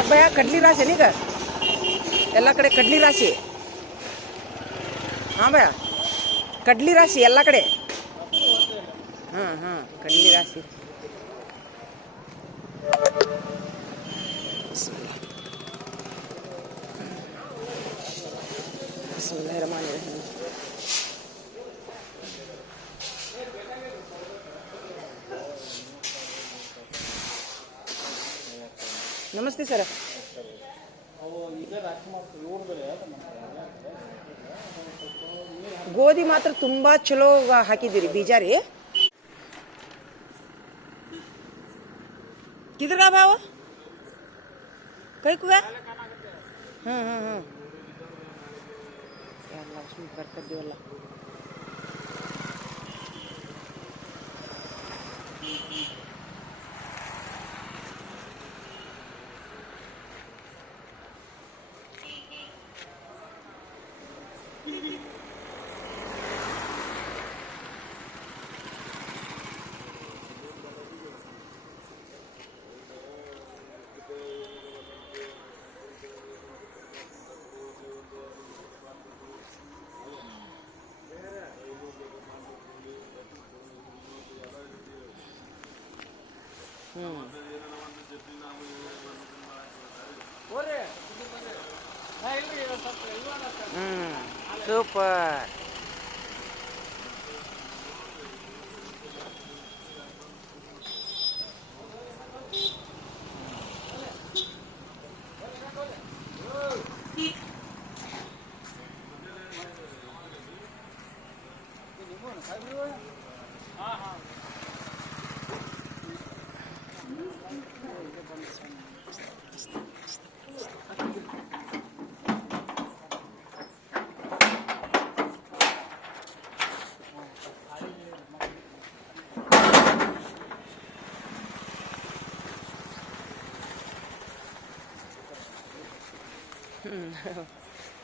ಯಾಕೆ ಭಯ ಕಡ್ಲಿ ರಾಶಿ ಏನೀಗ ಎಲ್ಲ ಕಡೆ ಕಡ್ಲಿ ರಾಶಿ. ಹಾಂ ಭಯ ಕಡ್ಲಿ ರಾಶಿ ಎಲ್ಲ ಕಡೆ. ಹಾಂ ಹಾಂ ಕಡ್ಲಿ ರಾಶಿ. ಬಿಸ್ಮಿಲ್ಲಾಹಿರ್ರಹ್ಮಾನಿರ್ರಹೀಮ್. ನಮಸ್ತೆ ಸರ್. ಗೋಧಿ ಮಾತ್ರ ತುಂಬ ಚಲೋ ಹಾಕಿದ್ದೀರಿ ಬೀಜ ರೀ. किधर भाव कई कुआ अल्लाह उसमें बरकत दे अल्लाह. ಸೂಪರ್.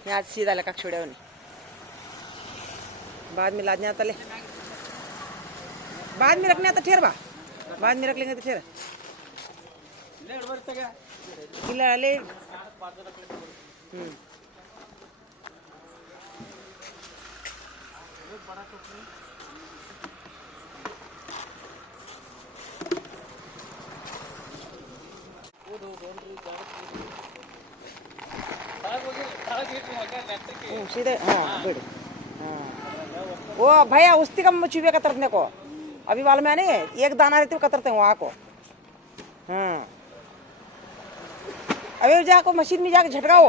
यहाँ सीधा लगा छोड़े उन्हें बाद में लादने आता ले. बाद में रखने आता ठेर बा बाद में रख लेंगे तो ठेर किला ले. सीधे हाँ बिड़ हाँ वो भैया उस्ती का चुविया कतरने को अभी वाले में नहीं एक दाना रहती कतरते हैं वहाँ को. हाँ अभी जाको मशीन में जाके झटकाओ.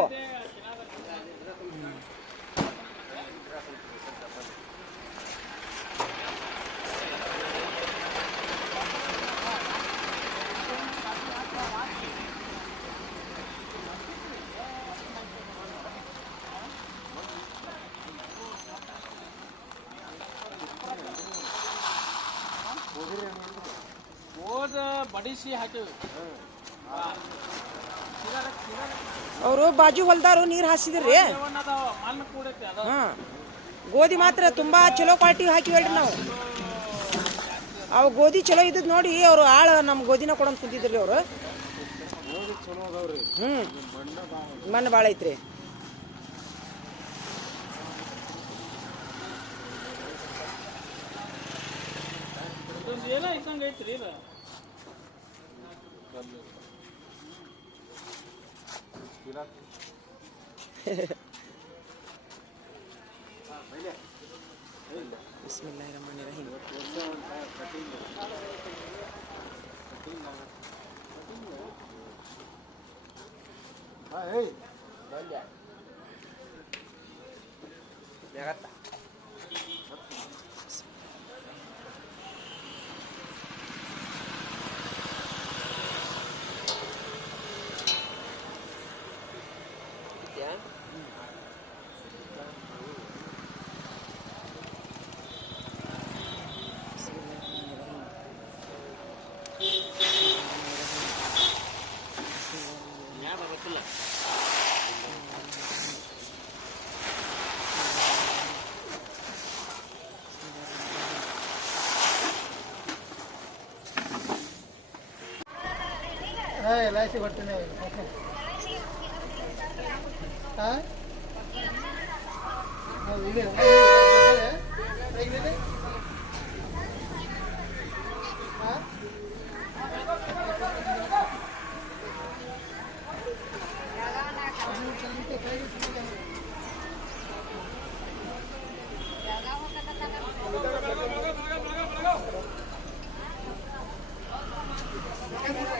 बड़ी सी हाके ಅವರು ಬಾಜು ಹೊಲ್ದಾರು ನೀರು ಹಾಸಿದ್ರಿ. ಹಾಂ ಗೋಧಿ ಮಾತ್ರ ತುಂಬ ಚಲೋ ಕ್ವಾಲಿಟಿ ಹಾಕಿ ಹೇಳ್ರಿ ನಾವು. ಅವು ಗೋಧಿ ಚಲೋ ಇದ್ದದ್ದು ನೋಡಿ ಅವರು ಆಳು ನಮ್ಮ ಗೋಧಿನ ಕೊಡೋದು ಕುಂತಿದ್ರಿ ಅವರು. ಮಣ್ಣು ಭಾಳ ಐತ್ರಿ. बिस्मिल्लाहिर्रहमानिर्रहीम. LIC ಬರ್ತೀನಿ ಹಾಂ ಹೌದು ಹಾಂ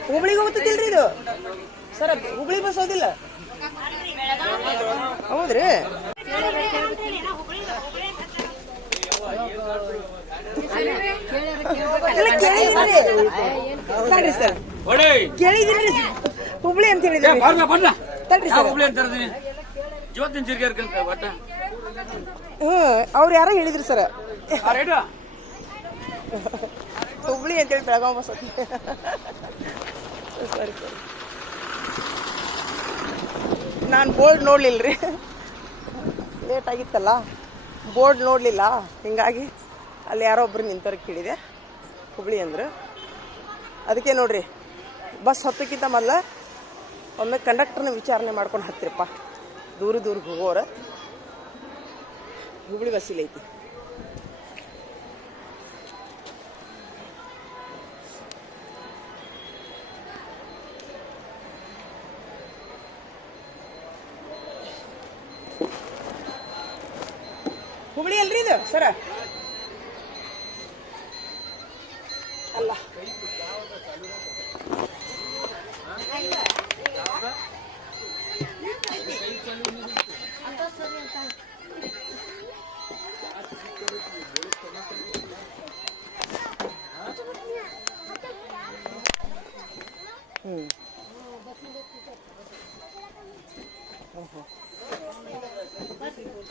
ಹುಬ್ಳಿಗೆ ಹೋಗ್ತಿದ್ದಿಲ್ರಿ ಇದು ಸರ್ ಹುಬ್ಳಿ ಬಸ್ ಹೋದಿಲ್ಲ ಹೌದ್ರಿ ಎಲ್ಲ ಕೇಳಿದ್ರಿ ತಡ್ರಿ ಸರ್ ಕೇಳಿದಿಲ್ರಿ ಹುಬ್ಳಿ ಅಂತ ಹೇಳಿದ್ರಿ ತಡ್ರಿ ಸರ್ ಅವ್ರು ಯಾರೋ ಹೇಳಿದ್ರಿ ಸರ್ ಹುಬ್ಳಿ ಅಂತೇಳಿ ಬೆಳಗಾವ್ ಬಸ್ ಸರಿ ಸರಿ ನಾನು ಬೋರ್ಡ್ ನೋಡ್ಲಿಲ್ರಿ ಲೇಟ್ ಆಗಿತ್ತಲ್ಲ ಬೋರ್ಡ್ ನೋಡಲಿಲ್ಲ ಹಿಂಗಾಗಿ ಅಲ್ಲಿ ಯಾರೋ ಒಬ್ರು ನಿಂತವ್ರಿಗೆ ಕೇಳಿದೆ ಹುಬ್ಳಿ ಅಂದರು ಅದಕ್ಕೆ ನೋಡ್ರಿ ಬಸ್ ಹತ್ತಕ್ಕಿಂತ ಮೊದಲ ಒಮ್ಮೆ ಕಂಡಕ್ಟರ್ನ ವಿಚಾರಣೆ ಮಾಡ್ಕೊಂಡು ಹತ್ತಿರಪ್ಪ ದೂರಕ್ಕೆ ಹೋಗೋರು ಹುಬ್ಳಿ ಬಸ್ಸಿಲ್ಲ ಐತಿ ಹುಬ್ಳಿ ಅಲ್ರಿ ಇದು ಸರ ಅಲ್ಲ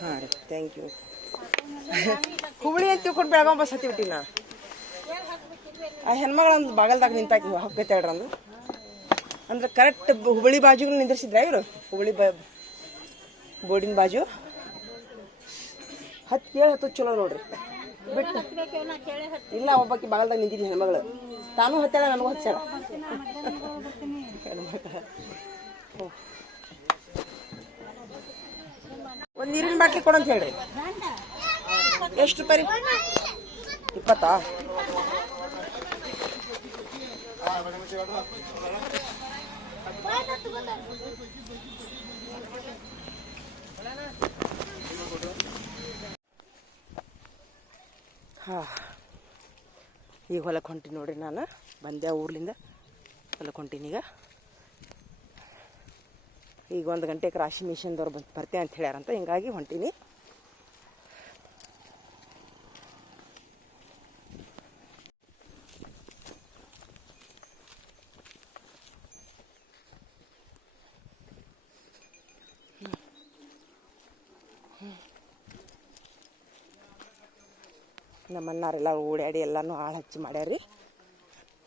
ಹಾಂ ರೀ ಥ್ಯಾಂಕ್ ಯು ಹುಬ್ಳಿ ಅಂತ ತಿಳ್ಕೊಂಡು ಬೆಳಗಾವ್ ಬಸ್ ಹತ್ತಿ ಬಿಟ್ಟಿನ ಆ ಹೆಣ್ಮಗಳಂದು ಬಾಗಲ್ದಾಗ ನಿಂತಾಕಿ ಹಾಕೈತೆ ಹೇಳ್ರಿ ಅಂದು ಅಂದ್ರೆ ಕರೆಕ್ಟ್ ಹುಬ್ಳಿ ಬಾಜುಗಳು ನಿಂದಿರ್ಸಿದ್ರ ಇವರು ಹುಬ್ಳಿ ಬೋರ್ಡಿನ ಬಾಜು ಹತ್ತು ಕೇಳಿ ಹತ್ತು ಚಲೋ ನೋಡ್ರಿ ಬಿಟ್ಟು ಇಲ್ಲ ಒಬ್ಬಾಕಿ ಬಾಗಲ್ದಾಗ ನಿಂತಿದ್ದಿ ಹೆಣ್ಮಗಳು ತಾನೂ ಹತ್ತಾಳ ನನಗೂ ಹಚ್ಚಾಳ ಹೆಣ್ಮಗಳ ಒಂದು ನೀರಿನ ಬಾಟ್ಲಿ ಕೊಡಂತ ಹೇಳ್ರಿ ಎಷ್ಟು ರೂಪಾಯಿ ರೀ 20 ಹಾಂ ಈಗ ಹೊಲಕ್ಕೆ ಹೊಂಟೀನಿ ನೋಡ್ರಿ ನಾನು ಬಂದೆ ಊರ್ಲಿಂದ ಹೊಲಕ್ಕೆ ಹೊಂಟೀನಿ ಈಗ 1 ಗಂಟೆಗೆ ರಾಶಿ ಮಿಷನ್ದವ್ರು ಬರ್ತೇನೆ ಅಂತ ಹೇಳ್ಯಾರಂತ ಹಿಂಗಾಗಿ ಹೊಂಟೀನಿ ನಮ್ಮ ಅಣ್ಣಾರೆಲ್ಲ ಓಡಾಡಿ ಎಲ್ಲನೂ ಆಳು ಹಚ್ಚಿ ಮಾಡ್ಯಾರ್ರಿ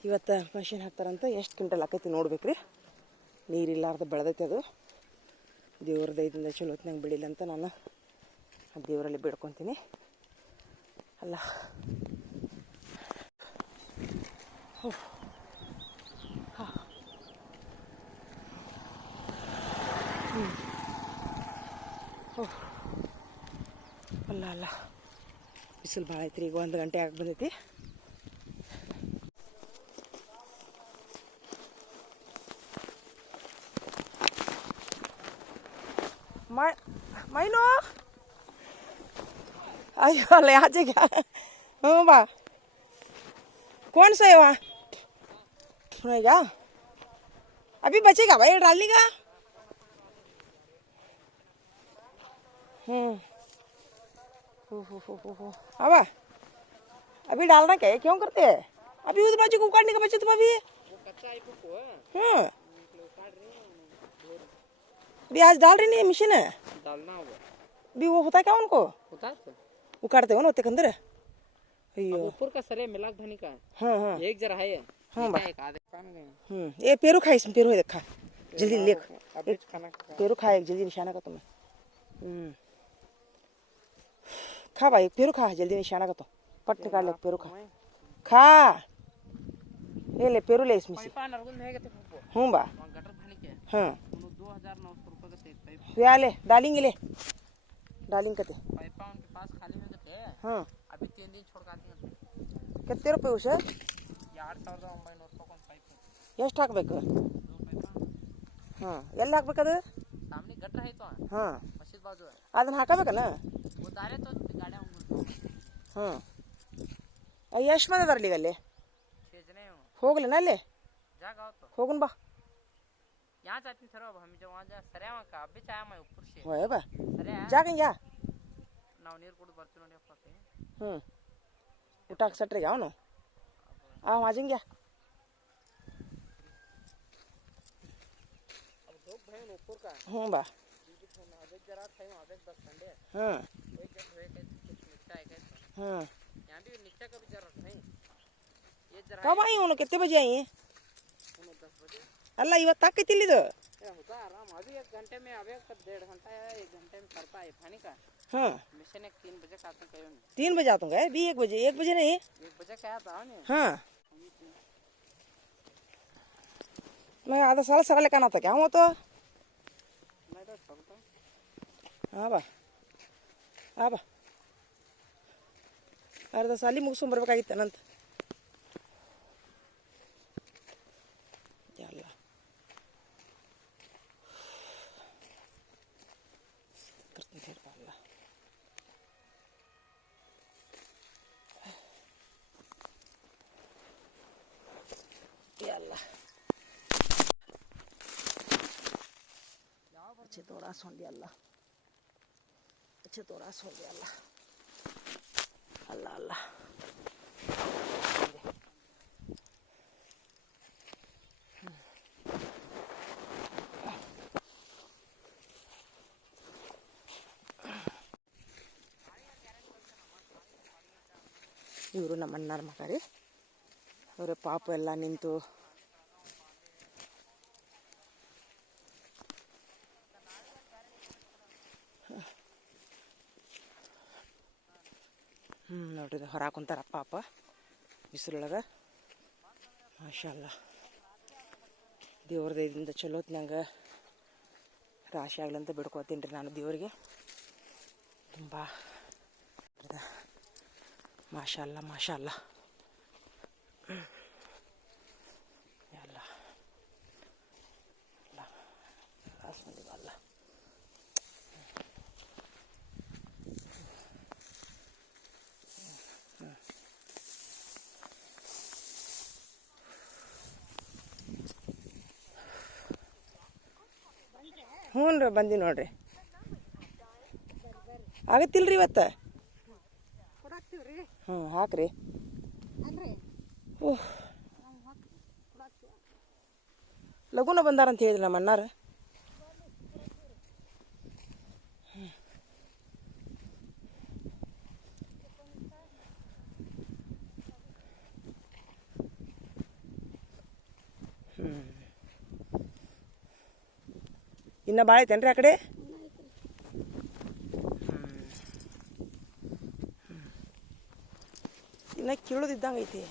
ಇವತ್ತು ಮಷಿನ್ ಹಾಕ್ತಾರಂತ ಎಷ್ಟು ಕ್ವಿಂಟಲ್ ಆಕೈತಿ ನೋಡ್ಬೇಕ್ರಿ ನೀರಿಲ್ಲಾರ್ದು ಬೆಳೆದೈತೆ ಅದು ದೇವ್ರ ದಯದಿಂದ ಚಲೋ ಹೊತ್ನಾಗ ಬೆಳಿಲ್ಲ ಅಂತ ನಾನು ಆ ದೇವರಲ್ಲಿ ಬೇಡ್ಕೊತೀನಿ ಅಲ್ಲ ಅಲ್ಲ ಅಲ್ಲ ಬಿಸಿಲು ಭಾಳ ಐತ್ರಿ ಈಗ 1 ಗಂಟೆ ಆಗಿ ಬಂದೈತಿ ಮೈನು ಅಯ್ಯೋ ಅಲ್ಲ ಆಚೆಗೆ ಹ್ಞೂ ಬಾ कौन सा है वहाँ सुनेगा अभी बचेगा भाई डालने का अब अभी डालना क्या है क्यों करते हैं अभी उस बाजू को उखाड़ने का बचे तुम अभी अभी आज डाल रही नहीं मशीन है डालना होगा अभी वो होता क्या उनको होता है उखाड़ते हो ना होते अंदर ऊपर का सरे मिलाक धनी का हाँ हाँ एक जरा है हाँ बा खाना ये पेरू खा इसमें पेरू है देखा जल्दी ले खाना पेरू खा एक जल्दी निशाना का तुम्हें खा भाई पेरू खा जल्दी निशाना का तो पट निकाल ले पेरू खा खा ये ले पेरू ले इसमें से हूँ बा वहाँ गटर भरने के हाँ उन्होंने 2,900 रुपये का पाइप याले डालेंगे कते पाइपा उनके पास खाली में थे हाँ अभी 3 दिन छोड़ कर दिए कितने रुपये उसे 2,900 ರೂಪಾಯಿ पाइप ಎಷ್ಟು ಹಾಕ್ಬೇಕು ಹಾಂ ಎಲ್ಲಿ ಹಾಕ್ಬೇಕದು सामने गटर है तो ಹಾಂ मस्जिद बाजू है ಅದನ್ನ ಹಾಕಬೇಕಲ್ಲ वो दारे तो गाड़ियाँ ಹಾಂ ಎಷ್ಟು ಮಂದಿ ಅದಾರ ಈಗ ಅಲ್ಲಿ 6 जने हो ಹೋಗ್ಲೇನ ಅಲ್ಲಿ जागा हो तो ಹೋಗುನ್ ಬಾ यहाँ जाती सर अब हम जब वहाँ जा सर वहाँ का अभी चाहे मैं ऊपर से ಹೋಯ್ ಬಾ सर ಜಾಗಂಗ್ಯ ನಾವು ನೀರು ಕುಡಿದು ಬರ್ತೀವಿ ನೋಡಿ ಅಪ್ಪ ಹ್ಞೂ ಊಟ ಹಾಕ್ಸಟ್ರಿಗೆ ಅವನು ಮಾಜಂಗ್ಯ अब दो भाई ऊपर का ಹ್ಞೂ ಬಾ अबेक जरा था अबेक 10 घंटे ಹ್ಞೂ एक जन हुए के कुछ निकटा है कैसे ಹ್ಞೂ यहाँ भी निकटा का भी जरा था ये जरा ಕಬ ಇವನು ಕೆತ್ತೆ ಬಜೆ ಆಯಿ 10 बजे ಅಲ್ಲ ಇವತ್ತು ಹಾಕೈತಿಲ್ಲ ಇದು होता आराम अभी 1 घंटे में अबे 1.5 घंटा है 1 घंटे में करता है पानी का हाँ मिशन 3 बजे का आते कहीं 3 बजे आता हूँ भी 1 बजे नहीं 1 बजे का आता है ना हाँ मैं आधा साल सरल लेकर आता क्या वो तो मैं तो छोड़ता हाँ बा अर्ध साली मुगिस्ಕೊಂಡು ಬರಬೇಕಾಗಿತ್ತೇನಂತ ಎಲ್ಲ ಅಲ್ಲ ಎಲ್ಲ अच्छे तोरा सुन दिया अल्लाह अच्छे तोरा सुन दिया अल्लाह अल्लाह अल्लाह ಇವರು ನಮ್ಮ ಅಣ್ಣನ ಮಗ ರೀ ಅವರ ಪಾಪ ಎಲ್ಲ ನಿಂತು ನೋಡ್ರಿ ಹೊರಗೆ ಕುಂತಾರ ಅಪ್ಪ ಅಪ್ಪ ಬಿಸಿಲೊಳಗೆ ಮಾಷಾಲ್ಲ ದೇವ್ರ ದಯದಿಂದ ಚಲೋ ಹೊತ್ನಂಗೆ ರಾಶಿ ಆಗ್ಲಂತ ಬಿಡ್ಕೋತೀನಿ ರೀ ನಾನು ದೇವರಿಗೆ ತುಂಬ ಮಾಷಾಲ್ಲ ಮಾಷಾಲ್ಲ ಎಲ್ಲ ಅಲ್ಲ ಹ್ಞೂ ರೀ ಬಂದಿ ನೋಡ್ರಿ ಆಗತ್ತಿಲ್ರಿ ಇವತ್ತು ಹ್ಞೂ ಹಾಕ್ರಿ ಓಹ್ ಲಗುನ ಬಂದಾರಂತ ಹೇಳಿದ್ರಿ ನಮ್ಮ ಅಣ್ಣಾರು ಇನ್ನು ಭಾಳ ಐತೇನ್ರಿ ಆ ಕಡೆ ಇನ್ನು ಕೀಳೋದಿದ್ದಂಗೆ ಐತಿ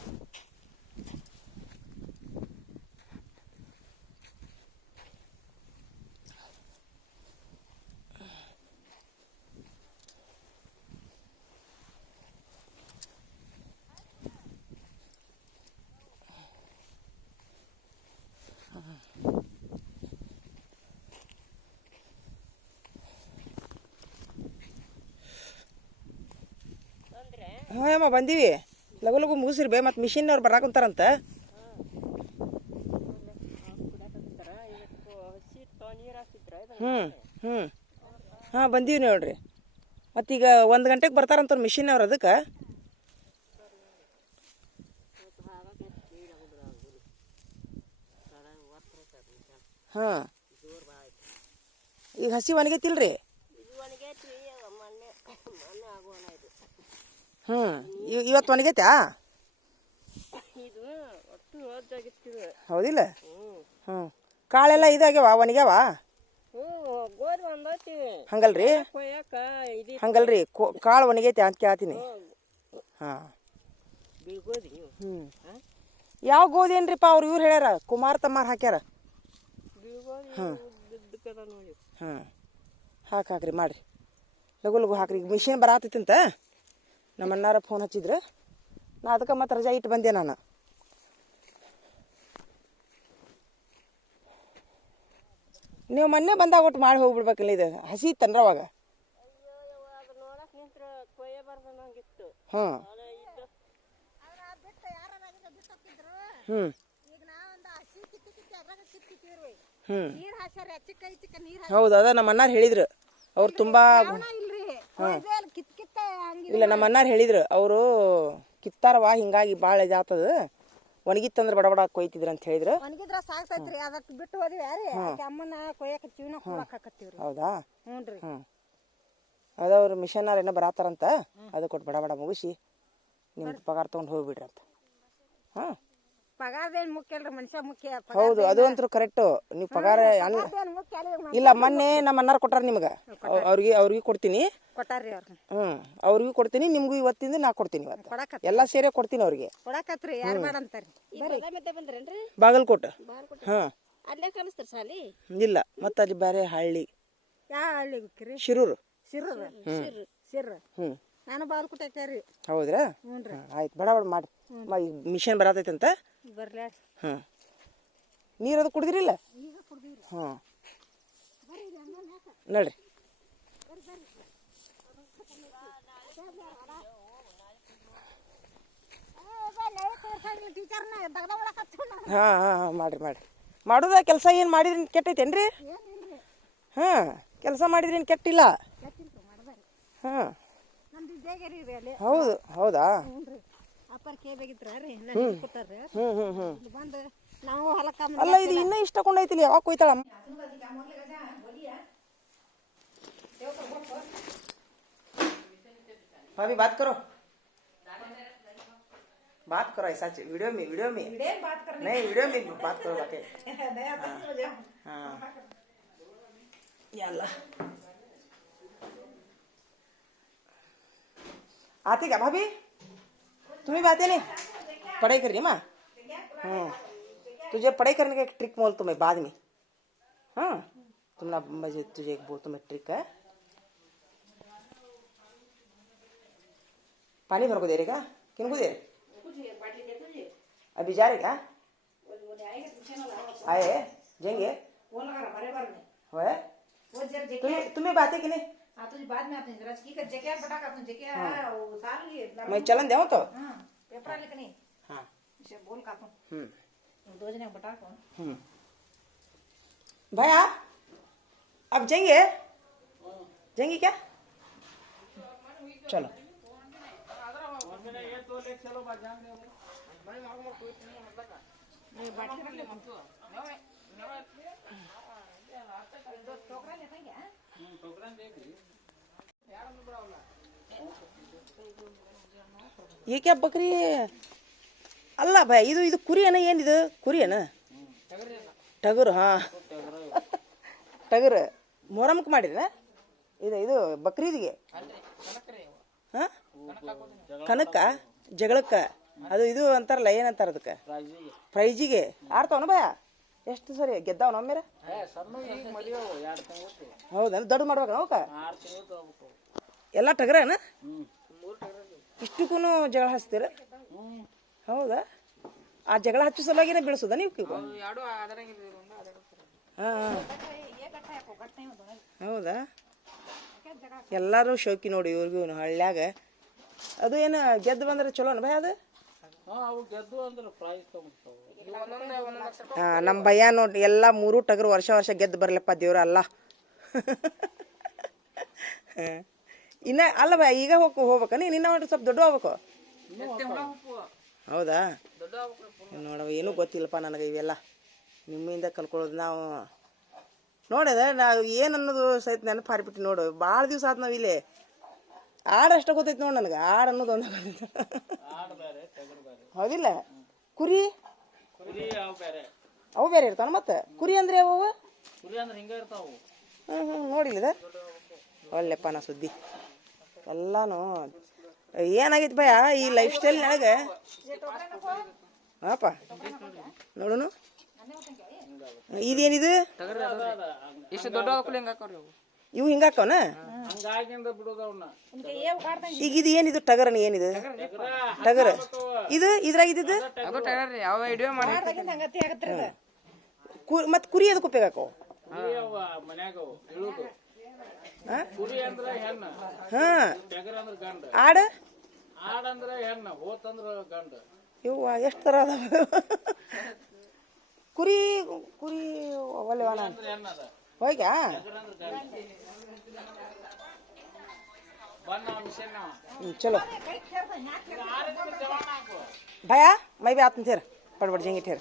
ಹಾಂ ಅಮ್ಮ ಬಂದೀವಿ ಲಗು ಲಗು ಮುಗಿಸ್ರಿ ಬೇ ಮತ್ತು ಮಿಷಿನ್ನವ್ರು ಬರಾಕುಂತಾರಂತ ಹ್ಞೂ ಹ್ಞೂ ಹಾಂ ಬಂದೀವಿ ನೋಡ್ರಿ ಮತ್ತೀಗ 1 ಗಂಟೆಗೆ ಬರ್ತಾರಂತ ಮಿಷಿನ್ನವ್ರು ಅದಕ್ಕೆ ಹಾಂ ಈಗ ಹಸಿ ಒಣಗೈತಿಲ್ರಿ ಹ್ಞೂ ಇವತ್ತು ಒಣಗೈತಾ ಹೌದಿಲ್ಲ ಹ್ಞೂ ಕಾಳೆಲ್ಲ ಇದಾಗ್ಯಾವ ಒಣಗ್ಯಾವ ಹಂಗಲ್ರಿ ಹಂಗಲ್ರಿ ಕಾಳು ಒಣಗೈತೆ ಅಂತ ಕೇಳ್ತೀನಿ ಹಾಂ ಹ್ಞೂ ಯಾವ ಗೋಧಿ ಏನ್ರಿಪ್ಪ ಅವ್ರು ಇವ್ರು ಹೇಳ್ಯಾರ ಕುಮಾರ್ ತಮ್ಮಾರ್ ಹಾಕ್ಯಾರ ಹಾಂ ಉದ್ದಕ್ಕದ ನೋಡಿ. ಹಾಂ ಹಾಕ್ರಿ ಮಾಡಿರಿ ಲಗು ಲಗು ಹಾಕ್ರಿ ಈಗ ಮಿಷಿನ್ ಬರತ್ತೈತಂತ ನಮ್ಮ ಅಣ್ಣಾರ ಫೋನ್ ಹಚ್ಚಿದ್ರು ನಾ ಅದಕ್ಕೆ ಮತ್ತೆ ರಜಾ ಇಟ್ಟು ಬಂದೆ ನಾನು. ನೀವು ಮೊನ್ನೆ ಬಂದಾಗ ಒಟ್ಟು ಮಾಡಿ ಹೋಗ್ಬಿಡ್ಬೇಕಲ್ಲ ಇದು ಹಸಿ ಇತ್ತನ್ರ ಅವಾಗ. ನೋಡಕ್ ನಿಂತ್ರ ಕೊಯ್ಯ ಬರ್ದಂಗಿತ್ತು. ಹಾಂ ಹ್ಞೂ ಹೌದು ಅದ ನಮ್ಮ ಅಣ್ಣಾರು ಹೇಳಿದ್ರು ಅವ್ರು ತುಂಬಾ ಇಲ್ಲ ನಮ್ಮ ಅಣ್ಣಾರು ಹೇಳಿದ್ರು ಅವರು ಕಿತ್ತಾರವಾ ಹಿಂಗಾಗಿ ಭಾಳ ಇದಾಗ್ತದ ಒಣಗಿತ್ತಂದ್ರೆ ಬಡಬಡ ಕೊಯ್ತಿದ್ರು ಅಂತ ಹೇಳಿದ್ರು. ಒಣಗಿದ್ರ ಸಾಕ್ತೈತ್ರಿ ಅದಕ್ಕೆ ಬಿಟ್ಟು ಹೋದಿವಿ ಯಾರಿ ಅಮ್ಮನ ಕೊಯ್ಯಕತ್ತೀವಿ ನಾವು ಕೊಡಕತ್ತೀವ್ರಿ. ಹೌದಾ ಹ್ಞೂನ್ರಿ. ಹ್ಞೂ ಅದವ್ರು ಮಿಷನ್ನಾರ ಏನೋ ಬರತ್ತಾರಂತ ಅದು ಕೊಟ್ಟು ಬಡ ಮುಗಿಸಿ ನಿಮ್ದು ಪಗಾರ ತೊಗೊಂಡು ಹೋಗ್ಬಿಡ್ರಿ ಅಂತ. ಹಾಂ ಪಗಾರದೇನು ಮುಖ್ಯ ಅಲ್ರಿ ಮನುಷ್ಯ ಮುಖ್ಯ. ಹೌದು ಅದು ಅಂತೂ ಕರೆಕ್ಟು. ನೀವು ಪಗಾರ ಮುಖ್ಯ ಇಲ್ಲ ಮೊನ್ನೆ ನಮ್ಮ ಅಣ್ಣಾರು ಕೊಟ್ಟಾರ ನಿಮ್ಗೆ ಅವ್ರಿಗೆ ಕೊಡ್ತೀನಿ. ಕೊಟ್ಟಾರ್ರಿ ಅವ್ರು. ಹ್ಞೂ ಅವ್ರಿಗೂ ಕೊಡ್ತೀನಿ ನಿಮಗೂ ಇವತ್ತಿಂದ ನಾ ಕೊಡ್ತೀನಿ ಇವತ್ತು ಕೊಡಕತ್ತಿ ಎಲ್ಲ ಸೇರೆ ಕೊಡ್ತೀನಿ ಅವ್ರಿಗೆ. ಕೊಡಕತ್ರಿ ಯಾರು ಬೇಡ ಅಂತಾರ್ರಿ. ಮತ್ತೆ ಬಂದ್ರೇನ್ರಿ ಬಾಗಲಕೋಟೆ. ಹಾಂ ಅಲ್ಲೇ ಕಲಿಸ್ತಾರ ಸಾಲಿ? ಇಲ್ಲ ಮತ್ತೆ ಅಲ್ಲಿ ಬೇರೆ ಹಳ್ಳಿ ಯಾವ ಹಳ್ಳಿ ಹೋಗ್ತೀರಿ? ಶಿರೂರು. ಸಿರ್ರ ಹ್ಞೂ ನಾನು ಬಾಲ್ಕೋಟೆ ರೀ. ಹೌದ್ರಾ? ಹ್ಞೂನ್ರಿ. ಆಯ್ತು ಬಡ ಮಾಡಿ ಮಿಷನ್ ಬರತೈತಂತ. ಬರ್ಲಿ ಹ್ಞೂ ನೀರು ಅದು ಕುಡಿದ್ರಿಲ್ಲ? ಈಗ ಕುಡ್ದೀವ್ರಿ. ಹ್ಞೂ ನೋಡ್ರಿ ಹಾಂ ಹಾಂ ಮಾಡಿರಿ ಮಾಡೋದ ಕೆಲಸ ಏನು ಮಾಡಿದ್ರಿ ಕೆಟ್ಟೈತೇನ್ರಿ? ಹಾಂ ಕೆಲಸ ಮಾಡಿದ್ರಿ ಏನು ಕೆಟ್ಟಿಲ್ಲ. ಹಾಂ ಹೌದು ಹೌದಾ? ಬಂದು ನಾವು ಹೊಲಕ್ಕ ಅಲ್ಲ ಇದು ಇನ್ನೂ ಇಷ್ಟ ಕೊಂಡೈತಿಲ್ಲ ಯಾವಾಗ ಕೊಯ್ತಾಳ? भाभी बात करो ऐसा वीडियो में नहीं वीडियो में बात करो बातें. हाँ याल्ला आते क्या भाभी? तुम्हें बातें नहीं पढ़ाई करनी माँ? तुझे पढ़ाई करने का एक ट्रिक बोल तुम्हें बाद में. हाँ तुम ना मुझे तुझे एक बोल तुम्हें ट्रिक है. पानी भर को दे रहे क्या? किन को दे रहे? अभी जा रहे क्या? आए जाएंगे? तुम्हें बातें कि नहीं? मैं चलन देव तो हाँ भाई आप अब जाएंगे क्या? चलो ये क्या बकरी ಅಲ್ಲ ಭಯ ಇದು ಕುರಿಯನ ಏನಿದು ಕುರಿಯನ ಟಗರು ಹಾಂ ಟಗರು ಮೊಹರಮ್ಗೆ ಮಾಡಿರ ಇದು ಬಕ್ರೀದಿಗೆ ಹಾಂ ಕನಕ ಜಗಳಕ್ಕ ಅದು ಇದು ಅಂತಾರಲ್ಲ ಏನಂತಾರ ಅದಕ್ಕೆ ಪ್ರೈಜಿಗೆ ಆಡ್ತಾವನ ಭಯ ಎಷ್ಟು ಸರಿ ಗೆದ್ದಾವನ ಒಮ್ಮೆರ ಹೌದಾ ದೊಡ್ಡ ಮಾಡ್ಬೇಕ ಅವಕ್ಕ ಎಲ್ಲ ಟಗರನ ಇಷ್ಟಕ್ಕೂ ಜಗಳ ಹಚ್ತೀರ ಹೌದಾ ಆ ಜಗಳ ಹಚ್ಚೋ ಸಲುವಾಗಿನೇ ಬೆಳೆಸೋದ ನೀವು ಹಾಂ ಹೌದಾ ಎಲ್ಲರೂ ಶೋಕಿ ನೋಡಿ ಇವ್ರಿಗೂ ಹಳ್ಳ್ಯಾಗ ಅದು ಏನು ಗೆದ್ದು ಬಂದ್ರೆ ಚಲೋನ ಭಯ ಅದು ಹಾಂ ನಮ್ಮ ಭಯ ನೋಡಿ ಎಲ್ಲ 3 ಟಗರು ವರ್ಷ ಗೆದ್ದು ಬರಲಪ್ಪ ದೇವ್ರ ಅಲ್ಲ ಇನ್ನ ಅಲ್ಲ ಭಯ ಈಗ ಹೋಗ್ಬೇಕ ನೀನು ಇನ್ನ ಸ್ವಲ್ಪ ದೊಡ್ಡ ಹೋಗ್ಬೇಕು ಹೌದಾ ನೋಡವ ಏನೂ ಗೊತ್ತಿಲ್ಲಪ್ಪ ನನಗೆ ಇವೆಲ್ಲ ನಿಮ್ಮಿಂದ ಕಲ್ಕೊಳ್ಳೋದು ನಾವು ನೋಡಿದ ನಾವು ಏನನ್ನೋದು ಸಹಿತ ನೆನಪು ಹಾರಿಬಿಟ್ಟು ನೋಡು ಭಾಳ ದಿವಸ ಆಯ್ತು ನಾವು ಇಲ್ಲಿ ಆಡು ಅಷ್ಟ ಗೊತ್ತೈತಿ ನೋಡಿ ನನಗೆ ಆಡು ಅನ್ನೋದು ಒಂದು ಹೌದಿಲ್ಲ ಕುರಿ ಅವು ಬೇರೆ ಇರ್ತಾವ ಮತ್ತೆ ಕುರಿ ಅಂದ್ರೆ ಯಾವ ನೋಡಿಲ್ಲದ ಒಳ್ಳೆಪ್ಪ ನಾ ಸುದ್ದಿ ಎಲ್ಲಾನು ಏನಾಗೈತಿ ಭಯ ಈ ಲೈಫ್ ಸ್ಟೈಲ್ ನನಗೆ ಹಾಪ ನೋಡುನು ಇದೇನಿದು ಇಷ್ಟು ದೊಡ್ಡ ಹಾಕಲು ಹೆಂಗೆ ಹಾಕೋರಿ ಅವು ಇವು ಹಿಂಗಾಕವನ ಹಂಗಾಗಿಂದ ಬಿಡೋದವನ್ನ ಈಗ ಇದು ಏನಿದು ಟಗರನ ಏನಿದು ಟಗರ ಇದು ಇದ್ರಾಗ ಇದ್ದಿದ್ದು ಅದು ಟಗರ್ ರೀ ಯಾವ ವಿಡಿಯೋ ಮಾಡಿ ಮತ್ ಕುರಿ ಅದಕ್ಕೆ ಉಪಯೋಗ ಹಾಕವು ಮನ್ಯಾಗ ಇಳುದು ಕುರಿ ಅಂದ್ರ ಹೆಣ್ಣ ಹಾ ಟಗರ್ ಅಂದ್ರ ಗಂಡ ಆಡ ಆಡಂದ್ರ ಹೆಣ್ಣ ಹೋತಂದ್ರ ಗಂಡ ಇವ್ವ ಎಷ್ಟು ಥರ ಅದಾವ ಕುರಿ ಕುರಿ ಒಲ್ಲೆವಣ ಹೆಣ್ಣದ ಹೋಗ್ಯಾ ಬಣ್ಣ ಮಿಷನ್ ಚಲೋ ಭಯ ಮೈ ಬಿ ಆತನ ಥೇರ ಪಡ್ಬಡ್ ಜಂಗಿ ಥೇರ